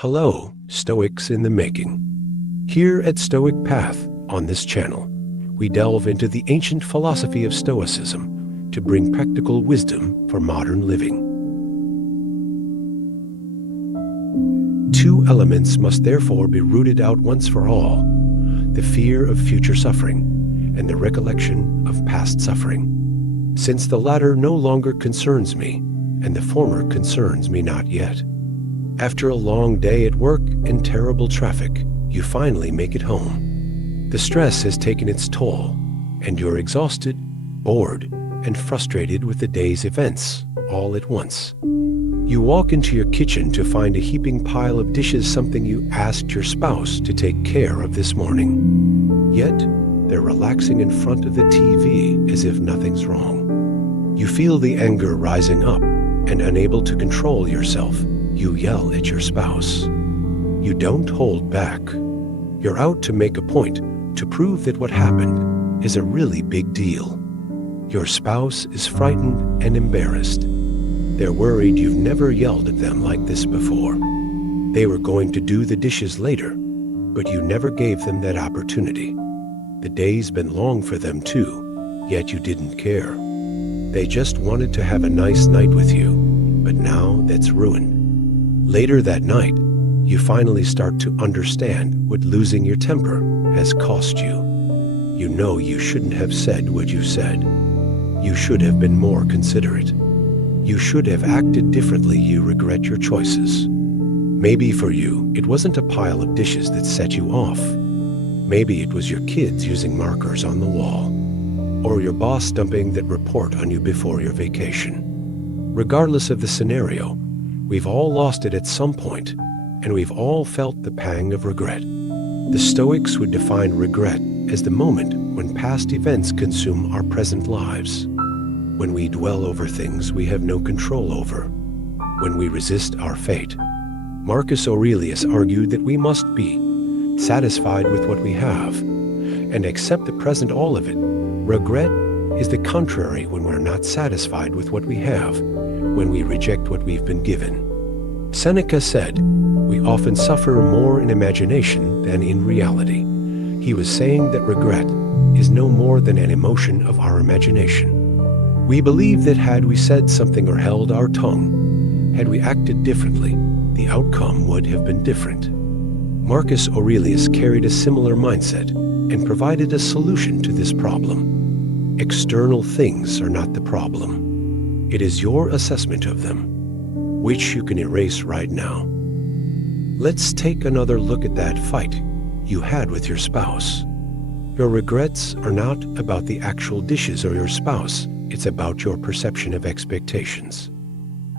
Hello, Stoics in the making. Here at Stoic Path, on this channel, we delve into the ancient philosophy of Stoicism to bring practical wisdom for modern living. Two elements must therefore be rooted out once for all: the fear of future suffering and the recollection of past suffering, since the latter no longer concerns me, and the former concerns me not yet. After a long day at work and terrible traffic, you finally make it home. The stress has taken its toll, and you're exhausted, bored, and frustrated with the day's events all at once. You walk into your kitchen to find a heaping pile of dishes, something you asked your spouse to take care of this morning. Yet, they're relaxing in front of the TV as if nothing's wrong. You feel the anger rising up, and unable to control yourself, you yell at your spouse. You don't hold back. You're out to make a point, to prove that what happened is a really big deal. Your spouse is frightened and embarrassed. They're worried you've never yelled at them like this before. They were going to do the dishes later, but you never gave them that opportunity. The day's been long for them too, yet you didn't care. They just wanted to have a nice night with you, but now that's ruined. Later that night, you finally start to understand what losing your temper has cost you. You know you shouldn't have said what you said. You should have been more considerate. You should have acted differently. You regret your choices. Maybe for you, it wasn't a pile of dishes that set you off. Maybe it was your kids using markers on the wall, or your boss dumping that report on you before your vacation. Regardless of the scenario, we've all lost it at some point, and we've all felt the pang of regret. The Stoics would define regret as the moment when past events consume our present lives, when we dwell over things we have no control over, when we resist our fate. Marcus Aurelius argued that we must be satisfied with what we have and accept the present, all of it. Regret is the contrary, when we're not satisfied with what we have, when we reject what we've been given. Seneca said, "We often suffer more in imagination than in reality." He was saying that regret is no more than an emotion of our imagination. We believe that had we said something or held our tongue, had we acted differently, the outcome would have been different. Marcus Aurelius carried a similar mindset and provided a solution to this problem. External things are not the problem. It is your assessment of them, which you can erase right now. Let's take another look at that fight you had with your spouse. Your regrets are not about the actual dishes or your spouse. It's about your perception of expectations.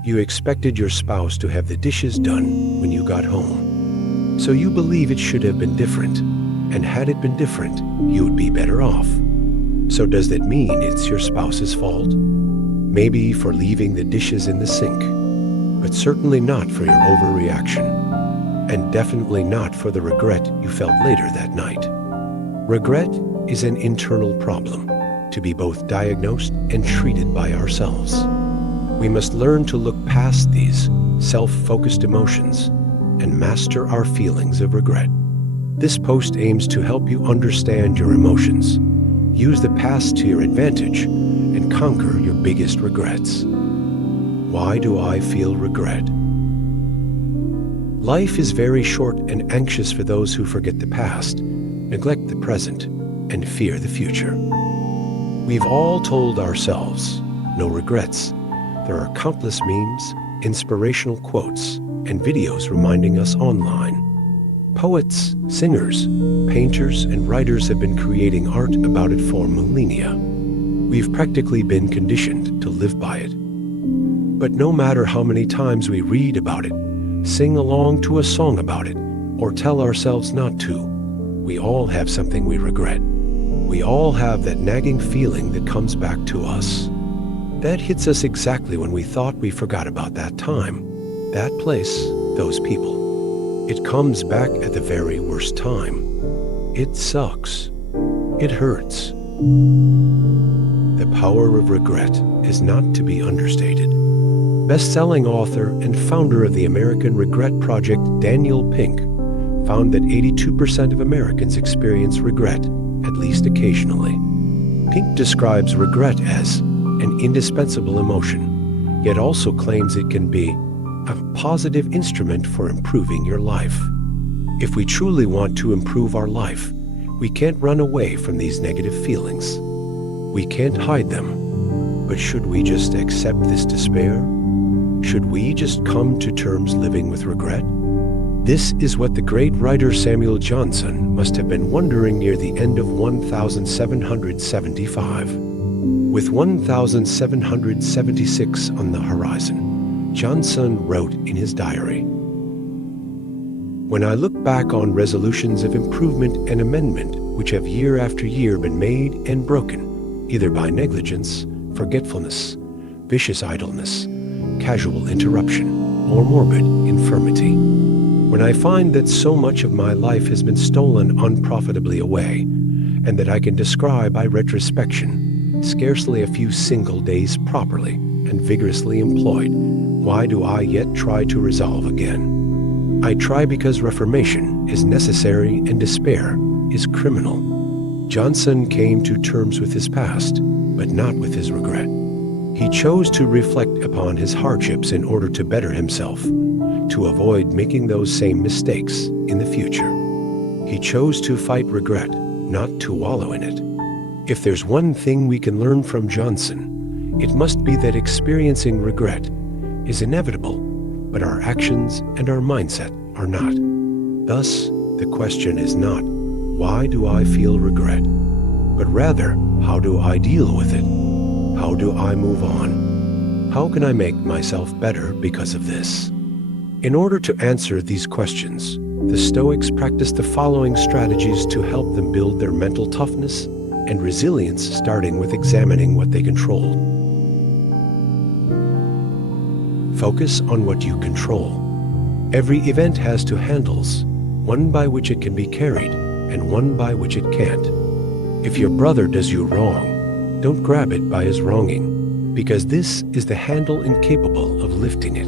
You expected your spouse to have the dishes done when you got home. So you believe it should have been different, and had it been different, you would be better off. So does that mean it's your spouse's fault? Maybe for leaving the dishes in the sink, but certainly not for your overreaction, and definitely not for the regret you felt later that night. Regret is an internal problem, to be both diagnosed and treated by ourselves. We must learn to look past these self-focused emotions and master our feelings of regret. This post aims to help you understand your emotions, use the past to your advantage, and conquer your biggest regrets. Why do I feel regret? Life is very short and anxious for those who forget the past, neglect the present, and fear the future. We've all told ourselves, no regrets. There are countless memes, inspirational quotes, and videos reminding us online. Poets, singers, painters, and writers have been creating art about it for millennia. We've practically been conditioned to live by it. But no matter how many times we read about it, sing along to a song about it, or tell ourselves not to, we all have something we regret. We all have that nagging feeling that comes back to us. That hits us exactly when we thought we forgot about that time, that place, those people. It comes back at the very worst time. It sucks. It hurts. The power of regret is not to be understated. Best-selling author and founder of the American Regret Project, Daniel Pink, found that 82% of Americans experience regret, at least occasionally. Pink describes regret as an indispensable emotion, yet also claims it can be a positive instrument for improving your life. If we truly want to improve our life, we can't run away from these negative feelings. We can't hide them. But should we just accept this despair? Should we just come to terms living with regret? This is what the great writer Samuel Johnson must have been wondering near the end of 1775. With 1776 on the horizon, Johnson wrote in his diary, "When I look back on resolutions of improvement and amendment which have year after year been made and broken, either by negligence, forgetfulness, vicious idleness, casual interruption, or morbid infirmity, when I find that so much of my life has been stolen unprofitably away, and that I can descry by retrospection scarcely a few single days properly and vigorously employed, why do I yet try to resolve again? I try because reformation is necessary and despair is criminal." Johnson came to terms with his past, but not with his regret. He chose to reflect upon his hardships in order to better himself, to avoid making those same mistakes in the future. He chose to fight regret, not to wallow in it. If there's one thing we can learn from Johnson, it must be that experiencing regret is inevitable, but our actions and our mindset are not. Thus, the question is not, why do I feel regret? But rather, how do I deal with it? How do I move on? How can I make myself better because of this? In order to answer these questions, the Stoics practiced the following strategies to help them build their mental toughness and resilience, starting with examining what they controlled. Focus on what you control. Every event has two handles, one by which it can be carried and one by which it can't. If your brother does you wrong, don't grab it by his wronging, because this is the handle incapable of lifting it.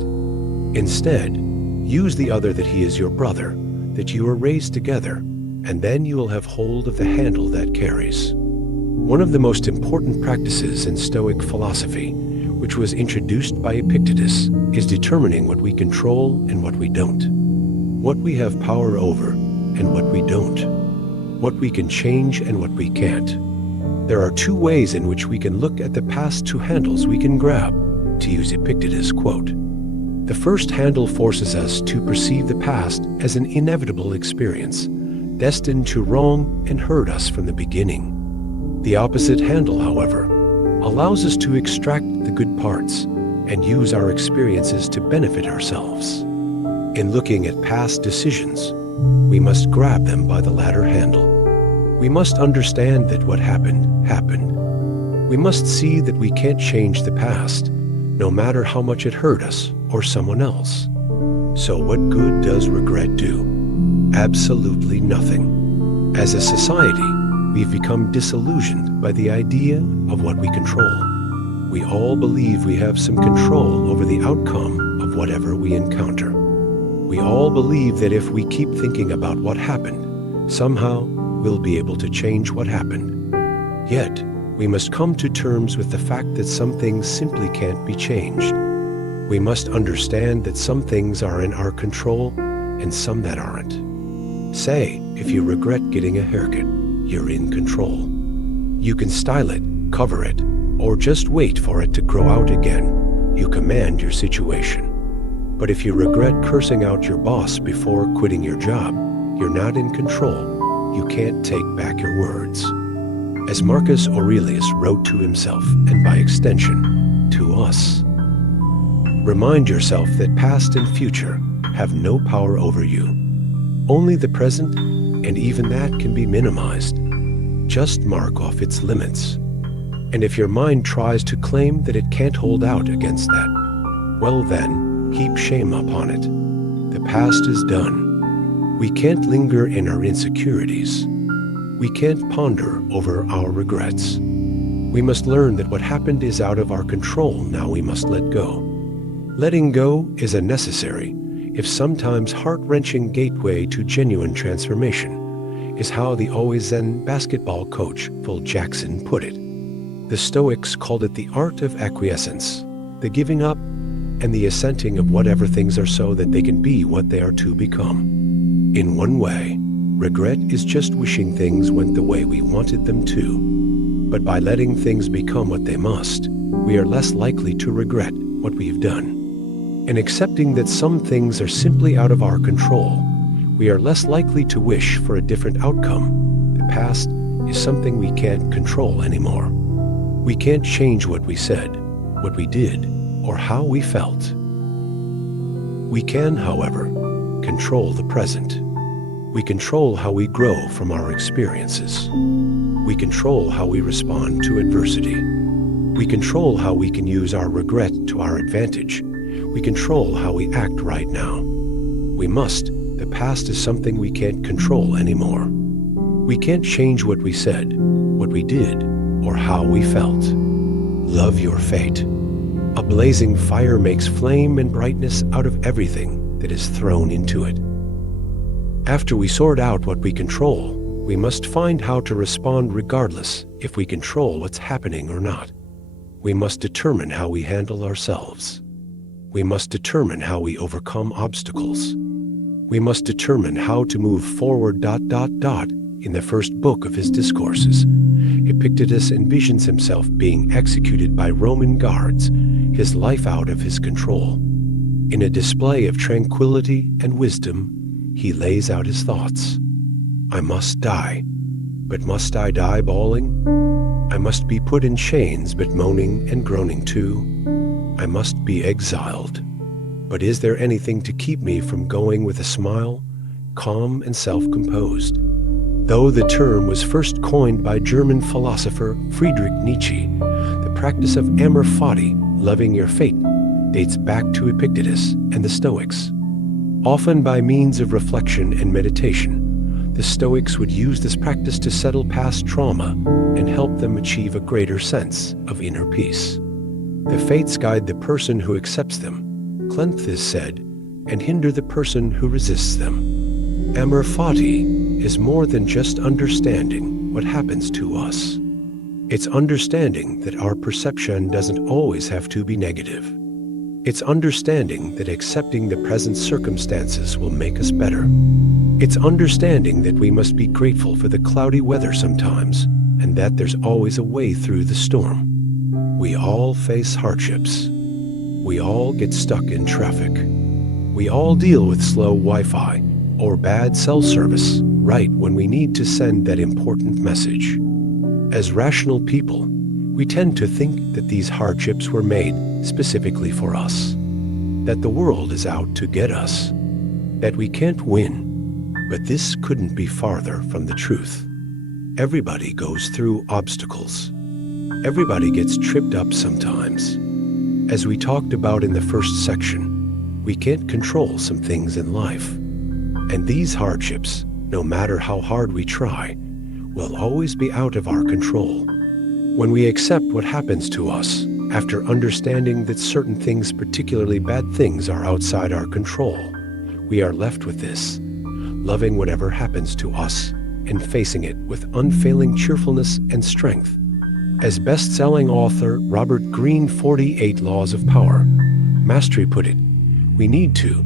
Instead, use the other that he is your brother, that you are raised together, and then you will have hold of the handle that carries. One of the most important practices in Stoic philosophy, which was introduced by Epictetus, is determining what we control and what we don't, what we have power over and what we don't, what we can change and what we can't. There are two ways in which we can look at the past two handles we can grab, to use Epictetus' quote. The first handle forces us to perceive the past as an inevitable experience, destined to wrong and hurt us from the beginning. The opposite handle, however, allows us to extract the good parts and use our experiences to benefit ourselves. In looking at past decisions, we must grab them by the latter handle. We must understand that what happened, happened. We must see that we can't change the past, no matter how much it hurt us or someone else. So what good does regret do? Absolutely nothing. As a society, we've become disillusioned by the idea of what we control. We all believe we have some control over the outcome of whatever we encounter. We all believe that if we keep thinking about what happened, somehow we'll be able to change what happened. Yet, we must come to terms with the fact that some things simply can't be changed. We must understand that some things are in our control and some that aren't. Say, if you regret getting a haircut, you're in control. You can style it, cover it, or just wait for it to grow out again. You command your situation. But if you regret cursing out your boss before quitting your job, you're not in control. You can't take back your words. As Marcus Aurelius wrote to himself, and by extension, to us, remind yourself that past and future have no power over you. Only the present, and even that can be minimized. Just mark off its limits. And if your mind tries to claim that it can't hold out against that, well then, heap shame upon it. The past is done. We can't linger in our insecurities. We can't ponder over our regrets. We must learn that what happened is out of our control. Now we must let go. Letting go is a necessary, if sometimes heart-wrenching gateway to genuine transformation, is how the always Zen basketball coach Phil Jackson put it. The Stoics called it the art of acquiescence, the giving up and the assenting of whatever things are so that they can be what they are to become. In one way, regret is just wishing things went the way we wanted them to. But by letting things become what they must, we are less likely to regret what we've done. In accepting that some things are simply out of our control, we are less likely to wish for a different outcome. The past is something we can't control anymore. We can't change what we said, what we did, or how we felt. We can, however, control the present. We control how we grow from our experiences. We control how we respond to adversity. We control how we can use our regret to our advantage. We control how we act right now. We must. The past is something we can't control anymore. We can't change what we said, what we did, or how we felt. Love your fate. A blazing fire makes flame and brightness out of everything that is thrown into it. After we sort out what we control, we must find how to respond regardless if we control what's happening or not. We must determine how we handle ourselves. We must determine how we overcome obstacles. We must determine how to move forward. In the first book of his discourses, Epictetus envisions himself being executed by Roman guards, his life out of his control. In a display of tranquility and wisdom, he lays out his thoughts. I must die, but must I die bawling? I must be put in chains, but moaning and groaning too. I must be exiled. But is there anything to keep me from going with a smile, calm and self-composed? Though the term was first coined by German philosopher Friedrich Nietzsche, the practice of amor fati, loving your fate, dates back to Epictetus and the Stoics. Often by means of reflection and meditation, the Stoics would use this practice to settle past trauma and help them achieve a greater sense of inner peace. The fates guide the person who accepts them, Cleanthes said, and hinder the person who resists them. Amor fati is more than just understanding what happens to us. It's understanding that our perception doesn't always have to be negative. It's understanding that accepting the present circumstances will make us better. It's understanding that we must be grateful for the cloudy weather sometimes, and that there's always a way through the storm. We all face hardships. We all get stuck in traffic. We all deal with slow Wi-Fi or bad cell service right when we need to send that important message. As rational people, we tend to think that these hardships were made specifically for us, that the world is out to get us, that we can't win. But this couldn't be farther from the truth. Everybody goes through obstacles. Everybody gets tripped up sometimes. As we talked about in the first section, we can't control some things in life. And these hardships, no matter how hard we try, will always be out of our control. When we accept what happens to us, after understanding that certain things, particularly bad things, are outside our control, we are left with this, loving whatever happens to us and facing it with unfailing cheerfulness and strength. As best-selling author Robert Greene 48 Laws of Power Mastery put it, we need to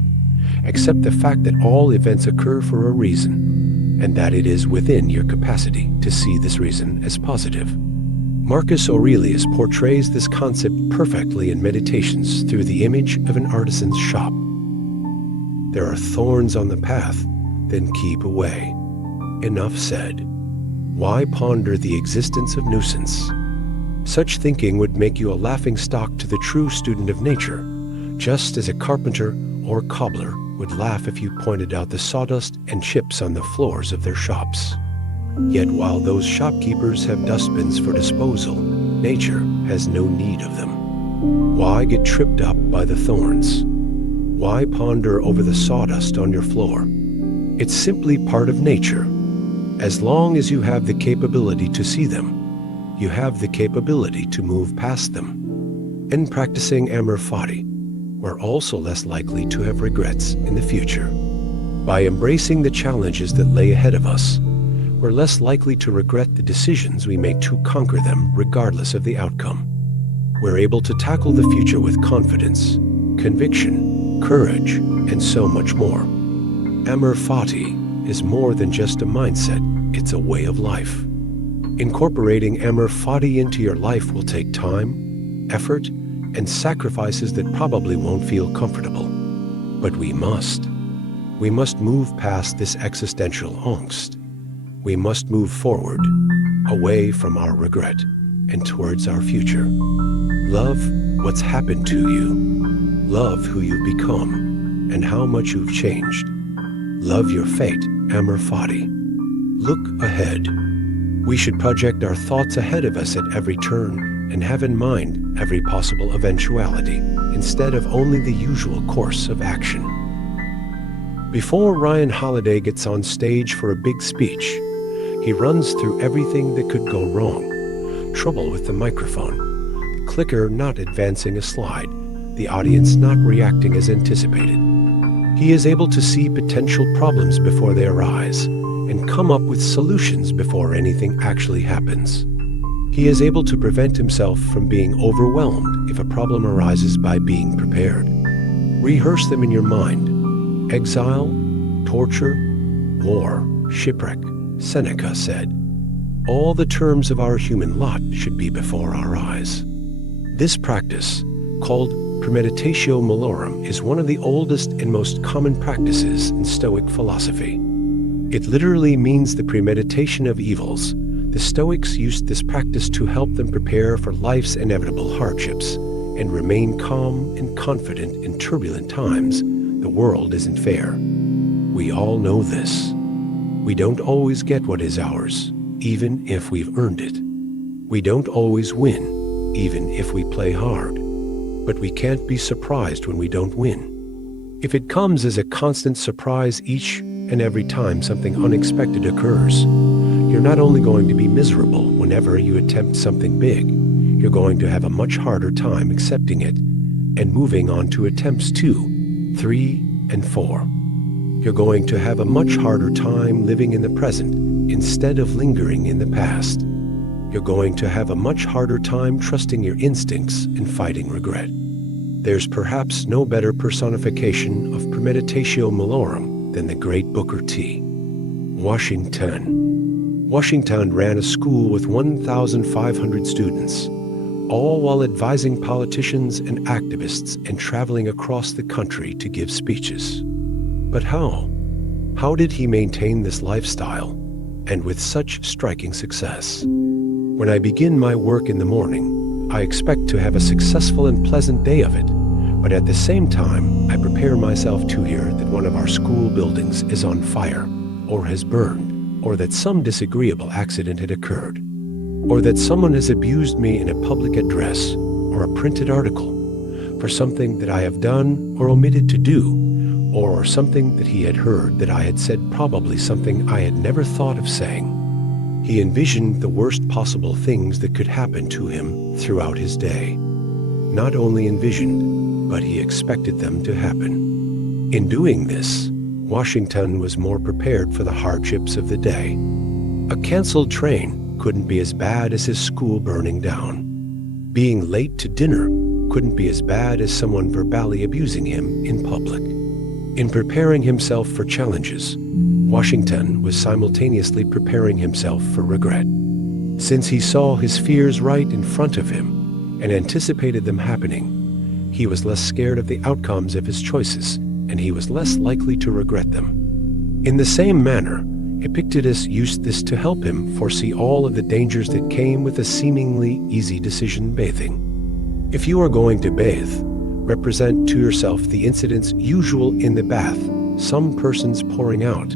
accept the fact that all events occur for a reason, and that it is within your capacity to see this reason as positive. Marcus Aurelius portrays this concept perfectly in Meditations through the image of an artisan's shop. There are thorns on the path, then keep away. Enough said. Why ponder the existence of nuisance? Such thinking would make you a laughingstock to the true student of nature, just as a carpenter or cobbler would laugh if you pointed out the sawdust and chips on the floors of their shops. Yet while those shopkeepers have dustbins for disposal, nature has no need of them. Why get tripped up by the thorns? Why ponder over the sawdust on your floor? It's simply part of nature. As long as you have the capability to see them, you have the capability to move past them. In practicing amor fati, we're also less likely to have regrets in the future. By embracing the challenges that lay ahead of us, we're less likely to regret the decisions we make to conquer them regardless of the outcome. We're able to tackle the future with confidence, conviction, courage, and so much more. Amor Fati is more than just a mindset, it's a way of life. Incorporating Amor Fati into your life will take time, effort, and sacrifices that probably won't feel comfortable. But we must. We must move past this existential angst. We must move forward, away from our regret, and towards our future. Love what's happened to you. Love who you've become, and how much you've changed. Love your fate, Amor Fati. Look ahead. We should project our thoughts ahead of us at every turn and have in mind every possible eventuality instead of only the usual course of action. Before Ryan Holiday gets on stage for a big speech, he runs through everything that could go wrong. Trouble with the microphone, the clicker not advancing a slide, the audience not reacting as anticipated. He is able to see potential problems before they arise and come up with solutions before anything actually happens. He is able to prevent himself from being overwhelmed if a problem arises by being prepared. Rehearse them in your mind. Exile, torture, war, shipwreck, Seneca said. All the terms of our human lot should be before our eyes. This practice, called premeditatio malorum, is one of the oldest and most common practices in Stoic philosophy. It literally means the premeditation of evils. The Stoics used this practice to help them prepare for life's inevitable hardships and remain calm and confident in turbulent times. The world isn't fair. We all know this. We don't always get what is ours, even if we've earned it. We don't always win, even if we play hard. But we can't be surprised when we don't win. If it comes as a constant surprise each and every time something unexpected occurs, you're not only going to be miserable whenever you attempt something big, you're going to have a much harder time accepting it and moving on to attempts 2, 3, and 4. You're going to have a much harder time living in the present instead of lingering in the past. You're going to have a much harder time trusting your instincts and fighting regret. There's perhaps no better personification of premeditatio malorum than the great Booker T. Washington. Washington ran a school with 1,500 students, all while advising politicians and activists and traveling across the country to give speeches. But how? How did he maintain this lifestyle, and with such striking success? When I begin my work in the morning, I expect to have a successful and pleasant day of it, but at the same time, I prepare myself to hear that one of our school buildings is on fire, or has burned, or that some disagreeable accident had occurred, or that someone has abused me in a public address or a printed article for something that I have done or omitted to do, or something that he had heard that I had said, probably something I had never thought of saying. He envisioned the worst possible things that could happen to him throughout his day. Not only envisioned, but he expected them to happen. In doing this, Washington was more prepared for the hardships of the day. A canceled train couldn't be as bad as his school burning down. Being late to dinner couldn't be as bad as someone verbally abusing him in public. In preparing himself for challenges, Washington was simultaneously preparing himself for regret. Since he saw his fears right in front of him and anticipated them happening, he was less scared of the outcomes of his choices, and he was less likely to regret them. In the same manner, Epictetus used this to help him foresee all of the dangers that came with a seemingly easy decision: bathing. If you are going to bathe, represent to yourself the incidents usual in the bath: some persons pouring out,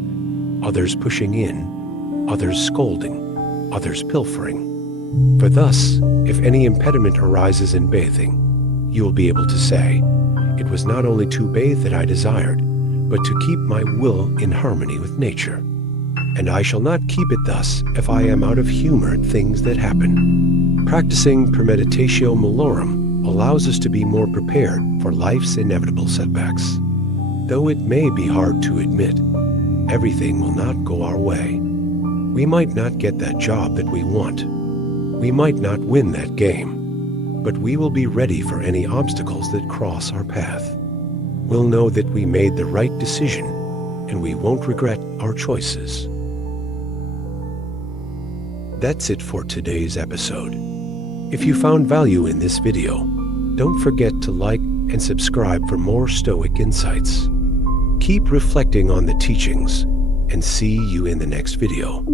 others pushing in, others scolding, others pilfering. For thus, if any impediment arises in bathing, you will be able to say, "It was not only to bathe that I desired, but to keep my will in harmony with nature. And I shall not keep it thus if I am out of humor at things that happen." Practicing premeditatio malorum allows us to be more prepared for life's inevitable setbacks. Though it may be hard to admit, everything will not go our way. We might not get that job that we want. We might not win that game, but we will be ready for any obstacles that cross our path. We'll know that we made the right decision, and we won't regret our choices. That's it for today's episode. If you found value in this video, don't forget to like and subscribe for more Stoic insights. Keep reflecting on the teachings, and see you in the next video.